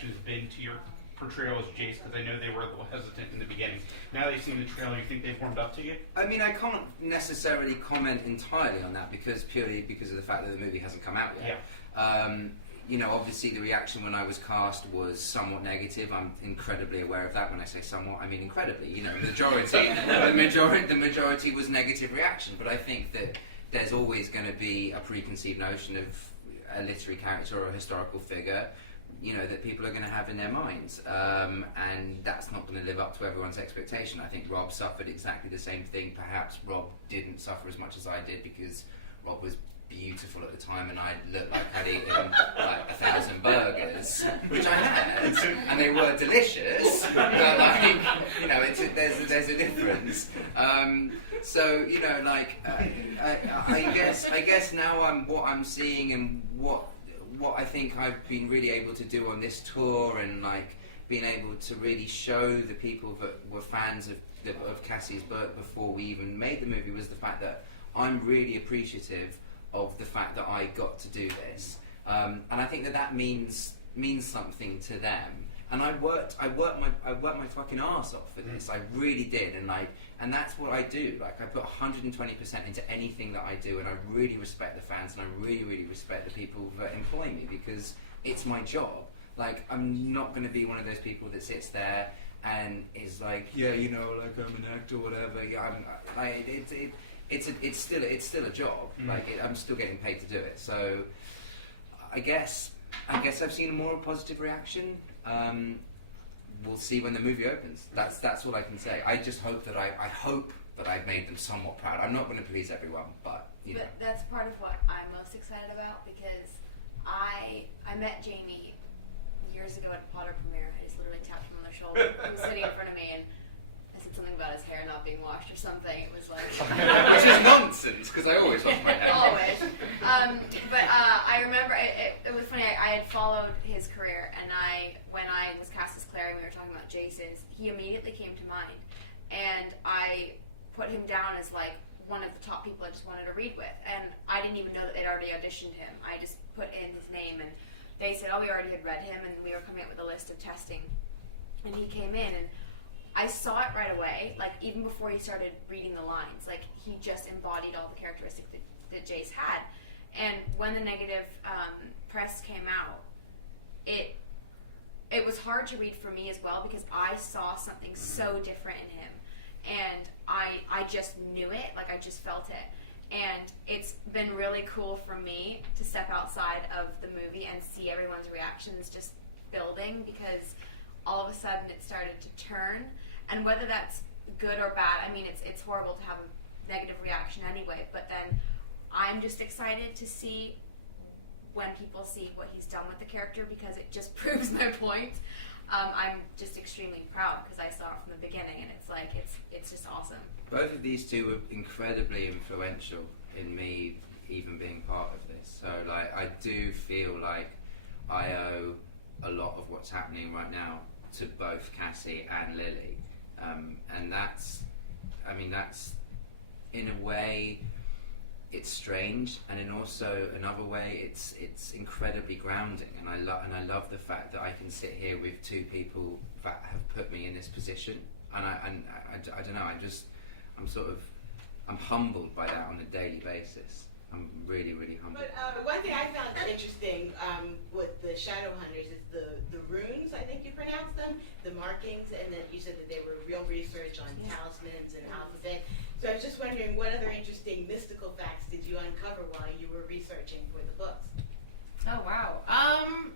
reaction has been to your portrayal as Jace? Because I know they were a little hesitant in the beginning. Now they've seen the trailer, you think they've warmed up to you? I mean, I can't necessarily comment entirely on that purely because of the fact that the movie hasn't come out yet. Yeah. You know, obviously the reaction when I was cast was somewhat negative. I'm incredibly aware of that. When I say somewhat, I mean incredibly. You know, the majority was negative reaction. But I think that there's always going to be a preconceived notion of a literary character or a historical figure, you know, that people are going to have in their minds, and that's not going to live up to everyone's expectation. I think Rob suffered exactly the same thing. Perhaps Rob didn't suffer as much as I did because Rob was beautiful at the time and I looked like I'd eaten like 1,000 burgers, which I had, and they were delicious, but like, you know, there's a difference. So, you know, like, I guess now what I'm seeing and what I think I've been really able to do on this tour, and like being able to really show the people that were fans of Cassie's book before we even made the movie, was the fact that I'm really appreciative of the fact that I got to do this, and I think that means something to them. And I worked my fucking arse off for this. I really did, and that's what I do. Like, I put 120% into anything that I do, and I really respect the fans, and I really respect the people that employ me, because it's my job. Like, I'm not going to be one of those people that sits there and is like, yeah, you know, like, I'm an actor, whatever. Yeah, it's still a job. Like, I'm still getting paid to do it. So I guess I've seen a more positive reaction. We'll see when the movie opens. That's all I can say. I just hope that I hope that I've made them somewhat proud. I'm not going to please everyone, but you know. But that's part of what I'm most excited about, because I met Jamie years ago at a Potter premiere. I just literally tapped him on the shoulder. He was sitting in front of me, and I said something about his hair not being washed or something. It was like... Which is nonsense, because I always wash my hair. Always. But I remember, it was funny, I had followed his career, and when I was cast as Clary, we were talking about Jace's, he immediately came to mind. And I put him down as like one of the top people I just wanted to read with. And I didn't even know that they'd already auditioned him. I just put in his name, and they said, oh, we already had read him, and we were coming up with a list of testing. And he came in, and I saw it right away, like even before he started reading the lines. Like, he just embodied all the characteristics that Jace had. And when the negative press came out, it was hard to read for me as well, because I saw something so different in him. And I just knew it, like I just felt it. And it's been really cool for me to step outside of the movie and see everyone's reactions just building, because all of a sudden it started to turn. And whether that's good or bad, I mean, it's horrible to have a negative reaction anyway, but then I'm just excited to see when people see what he's done with the character, because it just proves my point. I'm just extremely proud, because I saw it from the beginning, and it's like, it's just awesome. Both of these two were incredibly influential in me even being part of this. So, like, I do feel like I owe a lot of what's happening right now to both Cassie and Lily. And that's in a way, it's strange, and in also another way, it's incredibly grounding. And I love the fact that I can sit here with two people that have put me in this position. And I don't know. I'm humbled by that on a daily basis. I'm really humbled. But one thing I found interesting with the Shadowhunters is the runes, I think you pronounced them, the markings, and then you said that they were real research on talismans and alphabet. So I was just wondering, what other interesting mystical facts did you uncover while you were researching for the books? Oh, wow. I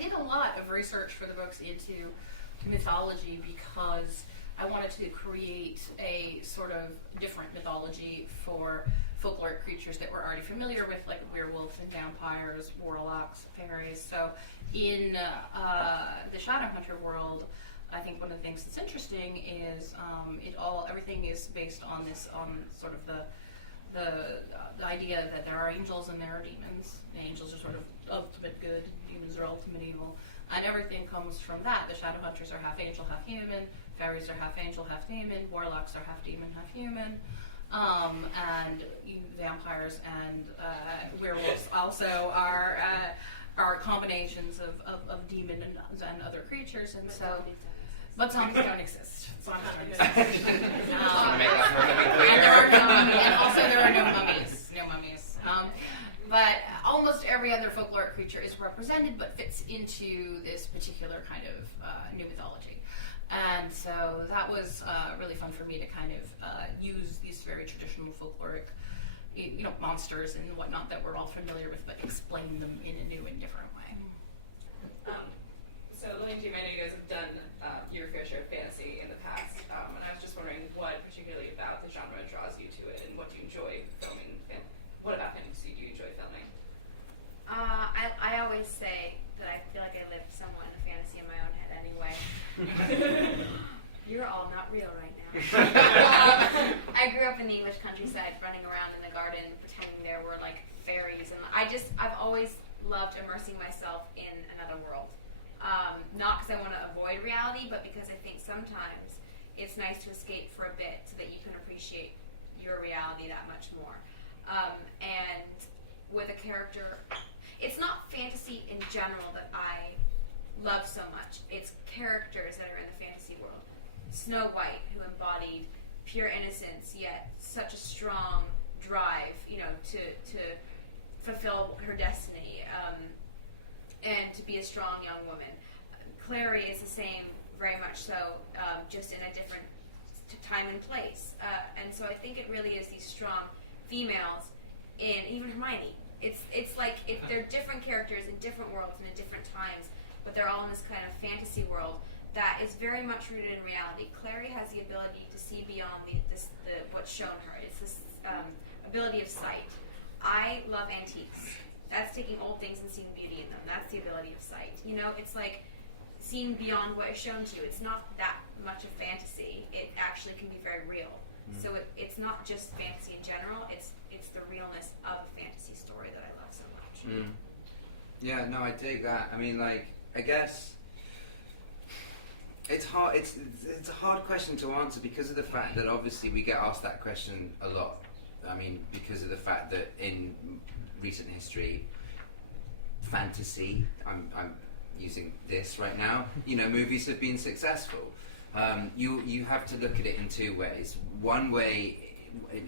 did a lot of research for the books into mythology, because I wanted to create a sort of different mythology for folkloric creatures that we're already familiar with, like werewolves and vampires, warlocks, fairies. So in the Shadowhunter world, I think one of the things that's interesting is everything is based on sort of the idea that there are angels and there are demons. The angels are sort of ultimate good, demons are ultimate evil, and everything comes from that. The Shadowhunters are half angel, half human. Fairies are half angel, half demon. Warlocks are half demon, half human. And vampires and werewolves also are are combinations of demon and other creatures, and so. But zombies don't exist. Zombies don't exist. And also there are no mummies. No mummies. But almost every other folkloric creature is represented, but fits into this particular kind of new mythology. And so that was really fun for me to kind of use these very traditional folkloric, monsters and whatnot that we're all familiar with, but explain them in a new and different way. So, Lily and Jim, I know you guys have done your fair share of fantasy in the past, and I was just wondering what particularly about the genre draws you to it, and what do you enjoy filming? What about fantasy do you enjoy filming? I always say that I feel like I live somewhat in a fantasy in my own head anyway. You're all not real right now. I grew up in the English countryside, running around in the garden, pretending there were like fairies, and I've always loved immersing myself in another world. Not because I want to avoid reality, but because I think sometimes it's nice to escape for a bit so that you can appreciate your reality that much more. And with a character, it's not fantasy in general that I love so much. It's characters that are in the fantasy world. Snow White, who embodied pure innocence, yet such a strong drive, to fulfill her destiny. And to be a strong young woman. Clary is the same, very much so, just in a different time and place. And so I think it really is these strong females, in even Hermione. It's like they're different characters in different worlds and in different times, but they're all in this kind of fantasy world that is very much rooted in reality. Clary has the ability to see beyond what's shown her. It's this ability of sight. I love antiques. That's taking old things and seeing beauty in them. That's the ability of sight. It's like seeing beyond what is shown to you. It's not that much of fantasy. It actually can be very real. So it's not just fantasy in general. It's the realness of a fantasy story that I love so much. Yeah, no, I dig that. I mean, I guess it's hard. It's a hard question to answer because of the fact that obviously we get asked that question a lot. I mean, because of the fact that in recent history, fantasy, I'm using this right now, movies have been successful. You have to look at it in two ways. One way,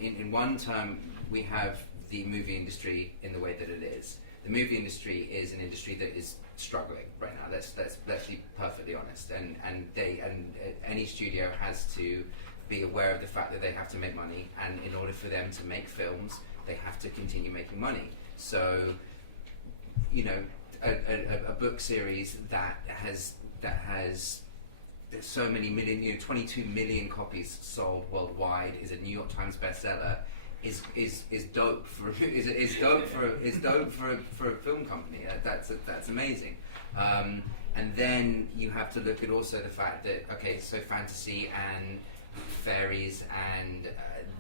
in one term, we have the movie industry in the way that it is. The movie industry is an industry that is struggling right now. Let's be perfectly honest. And any studio has to be aware of the fact that they have to make money, and in order for them to make films, they have to continue making money. So, a book series that has so many million, 22 million copies sold worldwide, is a New York Times bestseller, is dope for a film company. That's amazing. And then you have to look at also the fact that so fantasy and fairies and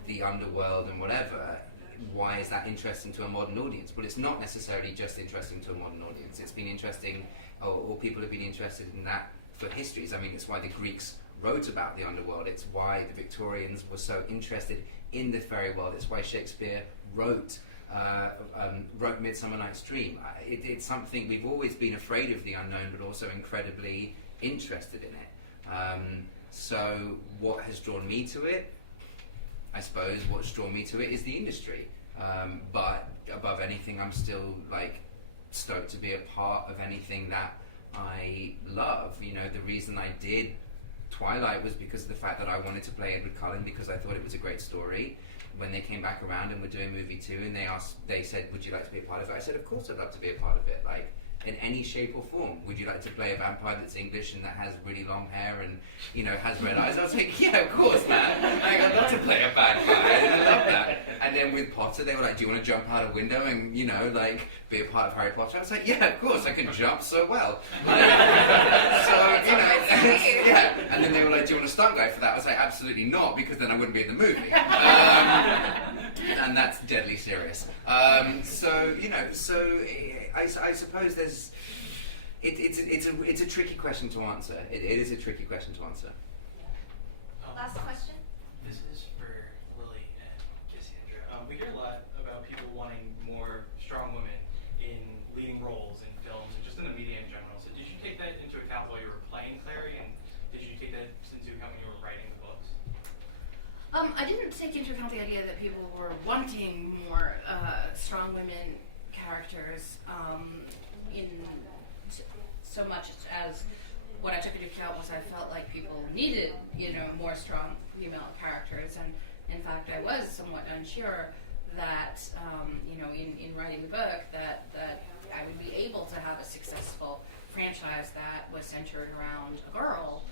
the underworld and whatever. Why is that interesting to a modern audience? Well, it's not necessarily just interesting to a modern audience. It's been interesting, or people have been interested in that for histories. I mean, it's why the Greeks wrote about the underworld. It's why the Victorians were so interested in the fairy world. It's why Shakespeare wrote Midsummer Night's Dream. It's something we've always been afraid of the unknown, but also incredibly interested in it. So what has drawn me to it? I suppose what's drawn me to it is the industry. But above anything, I'm still stoked to be a part of anything that I love. The reason I did Twilight was because of the fact that I wanted to play Edward Cullen, because I thought it was a great story. When they came back around and were doing movie 2, and they said, would you like to be a part of it? I said, of course I'd love to be a part of it. In any shape or form. Would you like to play a vampire that's English and that has really long hair and, has red eyes? I was like, yeah, of course, man. I'd love to play a bad guy. I love that. And then with Potter, they were like, do you want to jump out a window and, be a part of Harry Potter? I was like, yeah, of course, I can jump so well. Yeah. And then they were like, do you want a stunt guy for that? I was like, absolutely not, because then I wouldn't be in the movie. And that's deadly serious. I suppose there's. It's a tricky question to answer. It is a tricky question to answer. Last question. This is for Lily and Cassandra. We hear a lot about people wanting more strong women in leading roles in film I didn't take into account the idea that people were wanting more strong women characters in so much as what I took into account was I felt like people needed, more strong female characters, and in fact I was somewhat unsure that, in writing the book that I would be able to have a successful franchise that was centered around a girl.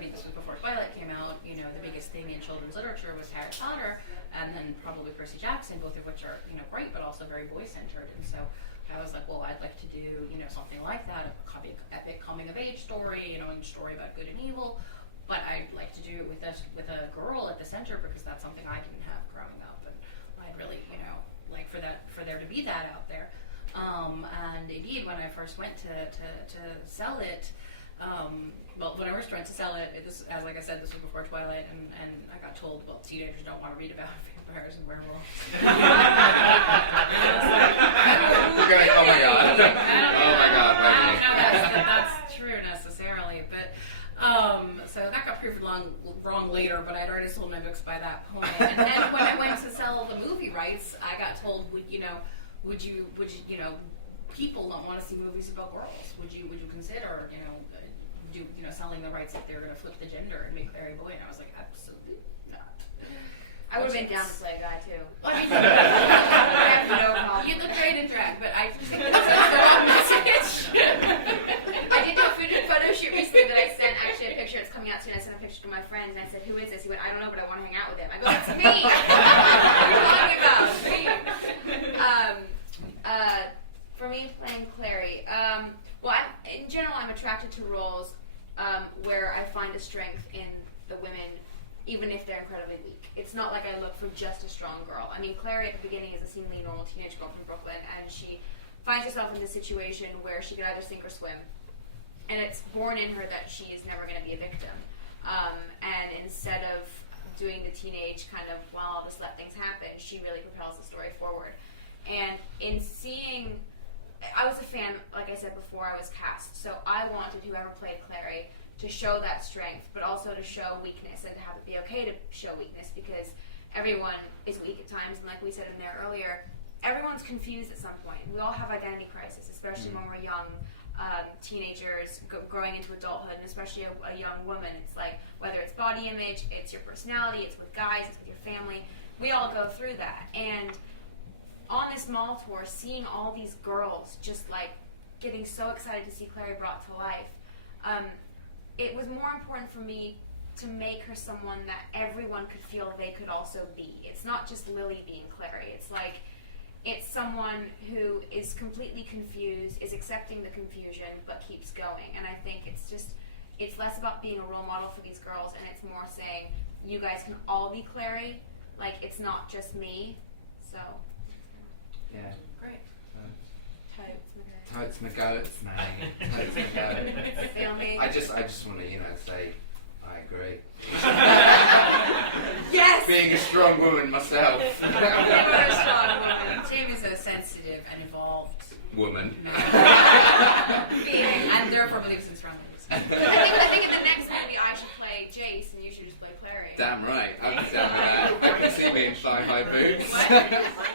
This was before Twilight came out. The biggest thing in children's literature was Harry Potter, and then probably Percy Jackson, both of which are, great, but also very boy-centered. And so I was like, well, I'd like to do, something like that, a epic coming-of-age story, a story about good and evil. But I'd like to do it with a girl at the center because that's something I didn't have growing up, and I'd really, like for there to be that out there. And indeed, when I first went to sell it. When I first tried to sell it, as like I said, this was before Twilight, and I got told, well, teenagers don't want to read about vampires and werewolves. Oh my god! I don't know that's true necessarily, but so that got proved wrong later. But I'd already sold my books by that point. And then when I went to sell the movie rights, I got told, would you people don't want to see movies about girls. Would you consider, selling the rights if they're going to flip the gender and make Clary a boy? And I was like, absolutely not. I would have been down to play a guy too. I mean, I have no problem. you look great in drag, but I just think that's the wrong message. I did do a photo shoot recently that I sent actually a picture. It's coming out soon. I sent a picture to my friends and I said, "Who is this?" He went, "I don't know, but I want to hang out with him." I go, "That's me." What are you talking about? Me. For me, playing Clary. In general, I'm attracted to roles where I find a strength in the women, even if they're incredibly weak. It's not like I look for just a strong girl. I mean, Clary at the beginning is a seemingly normal teenage girl from Brooklyn, and she finds herself in this situation where she could either sink or swim. And it's born in her that she is never going to be a victim. And instead of doing the teenage kind of, well, I'll just let things happen, she really propels the story forward. And in seeing... I was a fan, like I said before, I was cast. So I wanted whoever played Clary to show that strength, but also to show weakness and to have it be okay to show weakness because everyone is weak at times. And like we said in there earlier, everyone's confused at some point. We all have identity crisis, especially when we're young teenagers growing into adulthood, and especially a young woman. It's like, whether it's body image, it's your personality, it's with guys, it's with your family. We all go through that. And on this mall tour, seeing all these girls just like getting so excited to see Clary brought to life, it was more important for me to make her someone that everyone could feel they could also be. It's not just Lily being Clary. It's like, it's someone who is completely confused, is accepting the confusion, but keeps going. And I think it's less about being a role model for these girls, and it's more saying, you guys can all be Clary. Like, it's not just me. So... Yeah. Great. Totes McGoats, man. Totes McGoats. Feel me? I just want to, say, I agree. Yes! Being a strong woman myself. You are a strong woman. Jamie's a sensitive and evolved Woman. Being. and therefore believes in strong ladies. I think in the next movie I should play Jace and you should just play Clary. Damn right. I'm down with that. I can see me in thigh-high boots. What?